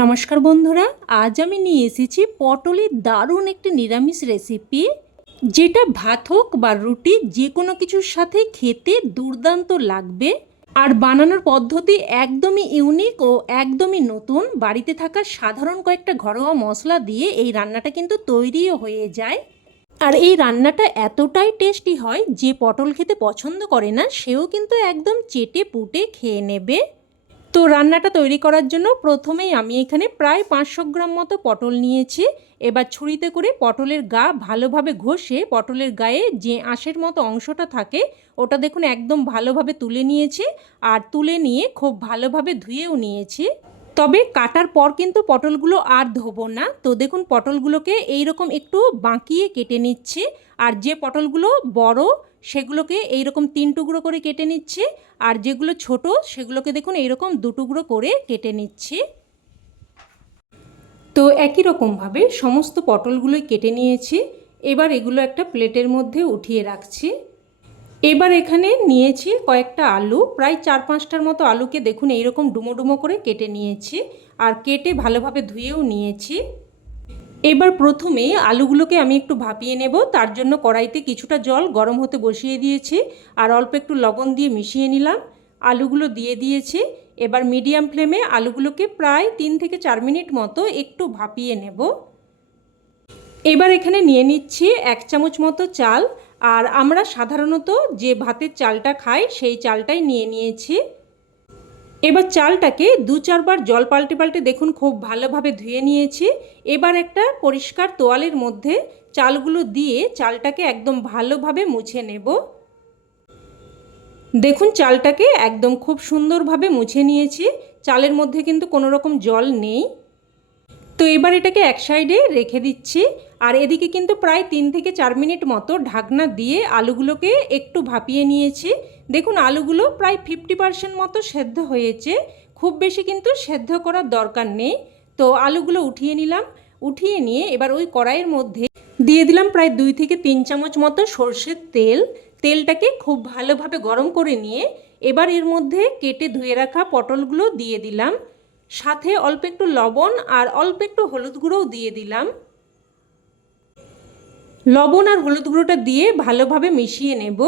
নমস্কার বন্ধুরা, আজ আমি নিয়ে এসেছি পটলের দারুণ একটি নিরামিষ রেসিপি, যেটা ভাত হোক বা রুটি যে কোনো কিছুর সাথে খেতে দুর্দান্ত লাগবে। আর বানানোর পদ্ধতি একদমই ইউনিক ও একদমই নতুন। বাড়িতে থাকা সাধারণ কয়েকটা ঘরোয়া মশলা দিয়ে এই রান্নাটা কিন্তু তৈরিও হয়ে যায়। আর এই রান্নাটা এতটাই টেস্টি হয় যে পটল খেতে পছন্দ করে না সেও কিন্তু একদম চেটে পুটে খেয়ে নেবে। তো রান্নাটা তৈরি করার জন্য প্রথমেই আমি এখানে প্রায় 500 গ্রাম মতো পটল নিয়েছি। এবার ছুরিতে করে পটলের গা ভালোভাবে ঘষে পটলের গায়ে যে আঁশের মতো অংশটা থাকে ওটা দেখুন একদম ভালোভাবে তুলে নিয়েছি। আর তুলে নিয়ে খুব ভালোভাবে ধুয়েও নিয়েছি। তবে কাটার পর কিন্তু পটলগুলো আর ধোবো না। তো দেখুন পটলগুলোকে এইরকম একটু বাঁকিয়ে কেটে নিচ্ছি। আর যে পটলগুলো বড় সেগুলোকে এইরকম 3 টুকরো করে কেটে নিচ্ছি। আর যেগুলো ছোট সেগুলোকে দেখুন এইরকম 2 টুকরো করে কেটে নিচ্ছি। তো একই রকমভাবে সমস্ত পটলগুলোই কেটে নিয়েছি। এবার এগুলো একটা প্লেটের মধ্যে উঠিয়ে রাখছি। এবার এখানে নিয়েছি কয়েকটা আলু, প্রায় 4-5টার মতো আলুকে দেখুন এইরকম ডুমো ডুমো করে কেটে নিয়েছি। আর কেটে ভালোভাবে ধুয়েও নিয়েছি। এবার প্রথমে আলুগুলোকে আমি একটু ভাপিয়ে নেব। তার জন্য কড়াইতে কিছুটা জল গরম হতে বসিয়ে দিয়েছি আর অল্প একটু লবণ দিয়ে মিশিয়ে নিলাম। আলুগুলো দিয়ে দিয়েছি। এবার মিডিয়াম ফ্লেমে আলুগুলোকে প্রায় 3 থেকে 4 মিনিট মতো একটু ভাপিয়ে নেব। এবার এখানে নিয়ে নিচ্ছি 1 চামচ মতো চাল। আর আমরা সাধারণত যে ভাতের চালটা খাই সেই চালটাই নিয়ে নিয়েছি। এবার চালটাকে 2-4 বার জল পাল্টে পাল্টে দেখুন খুব ভালোভাবে ধুয়ে নিয়েছি। এবার একটা পরিষ্কার তোয়ালের মধ্যে চালগুলো দিয়ে চালটাকে একদম ভালোভাবে মুছে নেব। দেখুন চালটাকে একদম খুব সুন্দরভাবে মুছে নিয়েছি। চালের মধ্যে কিন্তু কোনো রকম জল নেই। তো এবার এটাকে এক সাইডে রেখে দিচ্ছি। আর এদিকে কিন্তু প্রায় 3 থেকে 4 মিনিট মতো ঢাকনা দিয়ে আলুগুলোকে একটু ভাপিয়ে নিয়েছি। দেখুন আলুগুলো প্রায় 50% মতো সেদ্ধ হয়েছে, খুব বেশি কিন্তু সেদ্ধ করার দরকার নেই। তো আলুগুলো উঠিয়ে নিলাম। উঠিয়ে নিয়ে এবার ওই কড়াইয়ের মধ্যে দিয়ে দিলাম প্রায় 2 থেকে 3 চামচ মতো সর্ষের তেল। তেলটাকে খুব ভালোভাবে গরম করে নিয়ে এবার এর মধ্যে কেটে ধুয়ে রাখা পটলগুলো দিয়ে দিলাম। সাথে অল্প একটু লবণ আর অল্প একটু হলুদ গুঁড়োও দিয়ে দিলাম। লবণ আর হলুদ গুঁড়োটা দিয়ে ভালোভাবে মিশিয়ে নেব।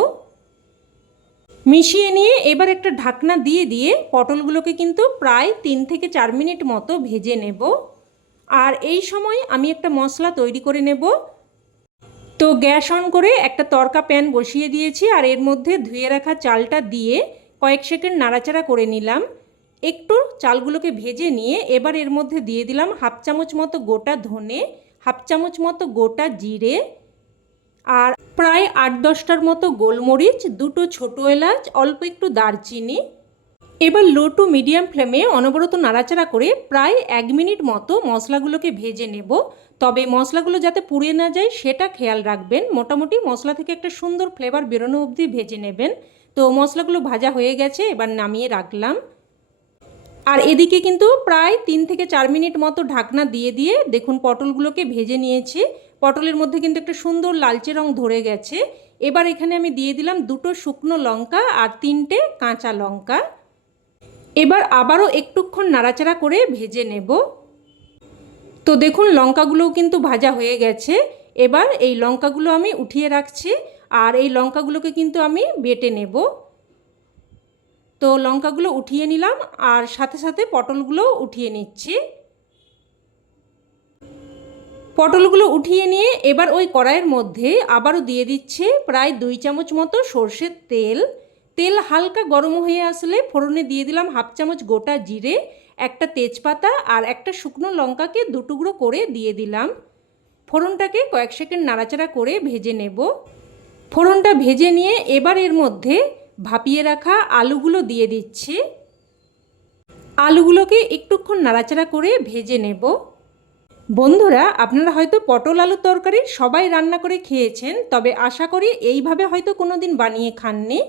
মিশিয়ে নিয়ে এবার একটা ঢাকনা দিয়ে দিয়ে পটলগুলোকে কিন্তু প্রায় 3 থেকে 4 মিনিট মতো ভেজে নেব। আর এই সময় আমি একটা মশলা তৈরি করে নেব। তো গ্যাস অন করে একটা তড়কা প্যান বসিয়ে দিয়েছি আর এর মধ্যে ধুয়ে রাখা চালটা দিয়ে কয়েক সেকেন্ড নাড়াচাড়া করে নিলাম। একটু চালগুলোকে ভেজে নিয়ে এবার এর মধ্যে দিয়ে দিলাম 1/2 চামচ মতো গোটা ধনে, 1/2 চামচ মতো গোটা জিরে, আর প্রায় 8-10টার মতো গোলমরিচ, 2টো ছোটো এলাচ, অল্প একটু দারচিনি। এবার লো টু মিডিয়াম ফ্লেমে অনবরত নাড়াচাড়া করে প্রায় 1 মিনিট মতো মশলাগুলোকে ভেজে নেব। তবে মশলাগুলো যাতে পুড়ে না যায় সেটা খেয়াল রাখবেন। মোটামুটি মশলা থেকে একটা সুন্দর ফ্লেভার বেরোনো অবধি ভেজে নেবেন। তো মশলাগুলো ভাজা হয়ে গেছে, এবার নামিয়ে রাখলাম। আর এদিকে কিন্তু প্রায় 3 থেকে 4 মিনিট মতো ঢাকনা দিয়ে দিয়ে দেখুন পটলগুলোকে ভেজে নিয়েছি। পটলের মধ্যে কিন্তু একটা সুন্দর লালচে রং ধরে গেছে। এবার এখানে আমি দিয়ে দিলাম 2টো শুকনো লঙ্কা আর 3টে কাঁচা লঙ্কা। এবার আবারও একটুক্ষণ নাড়াচাড়া করে ভেজে নেব। তো দেখুন লঙ্কাগুলোও কিন্তু ভাজা হয়ে গেছে। এবার এই লঙ্কাগুলো আমি উঠিয়ে রাখছি আর এই লঙ্কাগুলোকে কিন্তু আমি বেটে নেব। তো লঙ্কাগুলো উঠিয়ে নিলাম আর সাথে সাথে পটলগুলো উঠিয়ে নিচ্ছি। পটলগুলো উঠিয়ে নিয়ে এবার ওই কড়াইয়ের মধ্যে আবারও দিয়ে দিচ্ছে প্রায় 2 চামচ মতো সর্ষের তেল। তেল হালকা গরম হয়ে আসলে ফোড়নে দিয়ে দিলাম 1/2 চামচ গোটা জিরে, একটা তেজপাতা আর একটা শুকনো লঙ্কাকে 2 টুকরো করে দিয়ে দিলাম। ফোড়নটাকে কয়েক সেকেন্ড নাড়াচাড়া করে ভেজে নেব। ফোড়নটা ভেজে নিয়ে এবার এর মধ্যে ভাপিয়ে রাখা আলুগুলো দিয়ে দিচ্ছি। আলুগুলোকে একটুক্ষণ নাড়াচাড়া করে ভেজে নেব। বন্ধুরা, আপনারা হয়তো পটল আলুর তরকারি সবাই রান্না করে খেয়েছেন, তবে আশা করি এইভাবে হয়তো কোনো দিন বানিয়ে খাননি।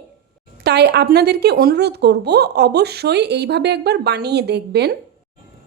তাই আপনাদেরকে অনুরোধ করব অবশ্যই এইভাবে একবার বানিয়ে দেখবেন।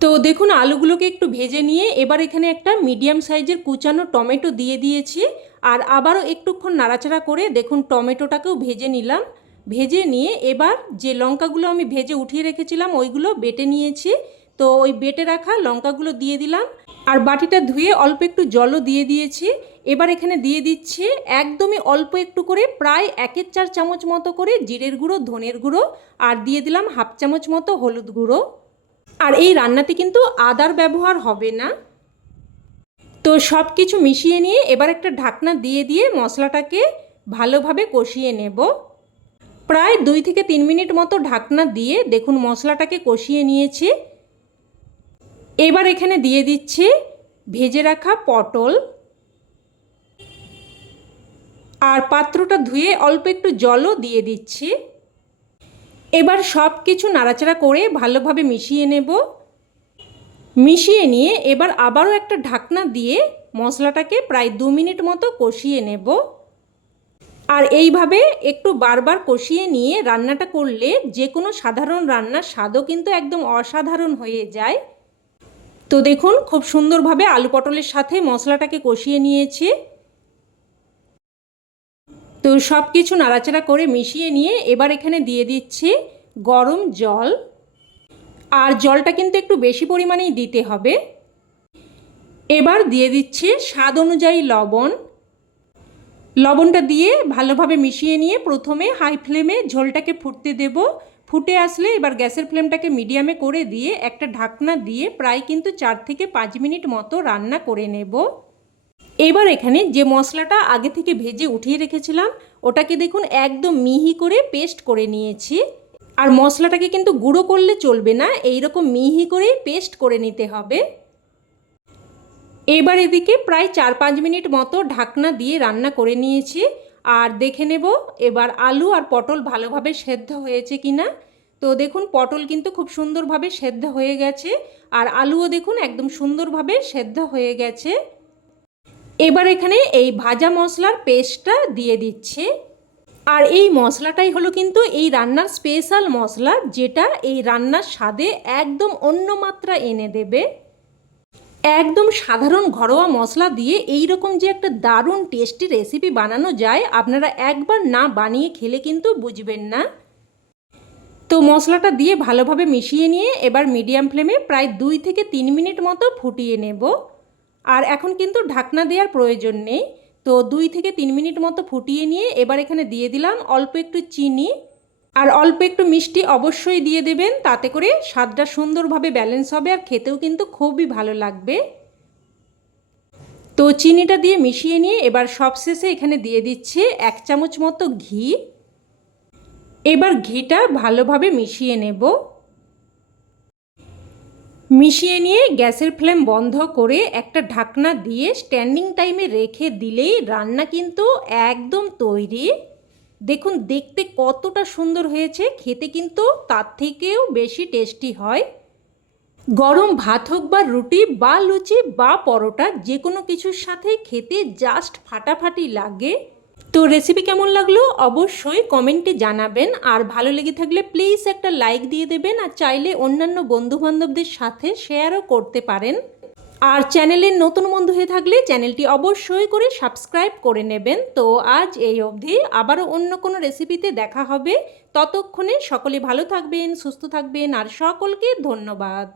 তো দেখুন আলুগুলোকে একটু ভেজে নিয়ে এবার এখানে একটা মিডিয়াম সাইজের কুচানো টমেটো দিয়ে দিয়েছি। আর আবারও একটুক্ষণ নাড়াচাড়া করে দেখুন টমেটোটাকেও ভেজে নিলাম। ভেজে নিয়ে এবার যে লঙ্কাগুলো আমি ভেজে উঠিয়ে রেখেছিলাম ওইগুলো বেটে নিয়েছি। তো ওই বেটে রাখা লঙ্কাগুলো দিয়ে দিলাম, আর বাটিটা ধুয়ে অল্প একটু জলও দিয়ে দিয়েছি। এবার এখানে দিয়ে দিচ্ছি একদমই অল্প একটু করে, প্রায় 1/4 চামচ মতো করে জিরের গুঁড়ো, ধনের গুঁড়ো, আর দিয়ে দিলাম 1/2 চামচ মতো হলুদ গুঁড়ো। আর এই রান্নাতে কিন্তু আদার ব্যবহার হবে না। তো সব কিছু মিশিয়ে নিয়ে এবার একটা ঢাকনা দিয়ে দিয়ে মশলাটাকে ভালোভাবে কষিয়ে নেব। প্রায় 2 থেকে 3 মিনিট মতো ঢাকনা দিয়ে দেখুন মশলাটাকে কষিয়ে নিয়েছি। এবার এখানে দিয়ে দিচ্ছি ভেজে রাখা পটল, আর পাত্রটা ধুয়ে অল্প একটু জলও দিয়ে দিচ্ছি। এবার সব কিছু নাড়াচাড়া করে ভালোভাবে মিশিয়ে নেব। মিশিয়ে নিয়ে এবার আবারও একটা ঢাকনা দিয়ে মশলাটাকে প্রায় 2 মিনিট মতো কষিয়ে নেব। আর এইভাবে একটু বারবার কষিয়ে নিয়ে রান্নাটা করলে যে কোনো সাধারণ রান্নার স্বাদও কিন্তু একদম অসাধারণ হয়ে যায়। তো দেখুন খুব সুন্দরভাবে আলু পটলের সাথে মশলাটাকে কষিয়ে নিয়েছি। তো সব কিছু নাড়াচাড়া করে মিশিয়ে নিয়ে এবার এখানে দিয়ে দিচ্ছি গরম জল, আর জলটা কিন্তু একটু বেশি পরিমাণেই দিতে হবে। এবার দিয়ে দিচ্ছি স্বাদ অনুযায়ী লবণ। লবণটা দিয়ে ভালোভাবে মিশিয়ে নিয়ে প্রথমে হাই ফ্লেমে ঝোলটাকে ফুটতে দেব। ফুটে আসলে এবার গ্যাসের ফ্লেমটাকে মিডিয়ামে করে দিয়ে একটা ঢাকনা দিয়ে প্রায় কিন্তু 4 থেকে 5 মিনিট মতো রান্না করে নেব। এবার এখানে যে মশলাটা আগে থেকে ভেজে উঠিয়ে রেখেছিলাম ওটাকে দেখুন একদম মিহি করে পেস্ট করে নিয়েছি। আর মশলাটাকে কিন্তু গুঁড়ো করলে চলবে না, এইরকম মিহি করে পেস্ট করে নিতে হবে। এবার এদিকে প্রায় 4-5 মিনিট মতো ঢাকনা দিয়ে রান্না করে নিয়েছি। আর দেখে নেব এবার আলু আর পটল ভালোভাবে সেদ্ধ হয়েছে কিনা। তো দেখুন পটল কিন্তু খুব সুন্দরভাবে সেদ্ধ হয়ে গেছে, আর আলুও দেখুন একদম সুন্দরভাবে সেদ্ধ হয়ে গেছে। এবার এখানে এই ভাজা মশলার পেস্টটা দিয়ে দিচ্ছি। আর এই মশলাটাই হলো কিন্তু এই রান্নার স্পেশাল মশলা, যেটা এই রান্নার স্বাদে একদম অন্য মাত্রা এনে দেবে। একদম সাধারণ ঘরোয়া মশলা দিয়ে এই রকম যে একটা দারুণ টেস্টি রেসিপি বানানো যায়, আপনারা একবার না বানিয়ে খেলে কিন্তু বুঝবেন না। তো মশলাটা দিয়ে ভালোভাবে মিশিয়ে নিয়ে এবার মিডিয়াম ফ্লেমে প্রায় 2 থেকে 3 মিনিট মতো ফুটিয়ে নেব। আর এখন কিন্তু ঢাকনা দেওয়ার প্রয়োজন নেই। তো 2 থেকে 3 মিনিট মতো ফুটিয়ে নিয়ে এবার এখানে দিয়ে দিলাম অল্প একটু চিনি, আর অল্প একটু মিষ্টি অবশ্যই দিয়ে দেবেন, তাতে করে স্বাদটা সুন্দরভাবে ব্যালেন্স হবে আর খেতেও কিন্তু খুবই ভালো লাগবে। তো চিনিটা দিয়ে মিশিয়ে নিয়ে এবার সবশেষে এখানে দিয়ে দিচ্ছি 1 চামচ মতো ঘি। এবার ঘিটা ভালোভাবে মিশিয়ে নেব। মিশিয়ে নিয়ে গ্যাসের ফ্লেম বন্ধ করে একটা ঢাকনা দিয়ে স্ট্যান্ডিং টাইমে রেখে দিলেই রান্না কিন্তু একদম তৈরি। দেখুন দেখতে কতটা সুন্দর হয়েছে, খেতে কিন্তু তার থেকেও বেশি টেস্টি হয়। গরম ভাত হোক বা রুটি বা লুচি বা পরোটা, যে কোনো কিছুর সাথে খেতে জাস্ট ফাটাফাটি লাগে। তো রেসিপি কেমন লাগলো অবশ্যই কমেন্টে জানাবেন, আর ভালো লেগে থাকলে প্লিজ একটা লাইক দিয়ে দেবেন, আর চাইলে অন্যান্য বন্ধুবান্ধবদের সাথে শেয়ারও করতে পারেন। আর চ্যানেলের নতুন বন্ধু হয়ে থাকলে চ্যানেলটি অবশ্যই করে সাবস্ক্রাইব করে নেবেন। তো আজ এই অবধি, আবারও অন্য কোনো রেসিপিতে দেখা হবে। ততক্ষণে সকলে ভালো থাকবেন, সুস্থ থাকবেন, আর সকলকে ধন্যবাদ।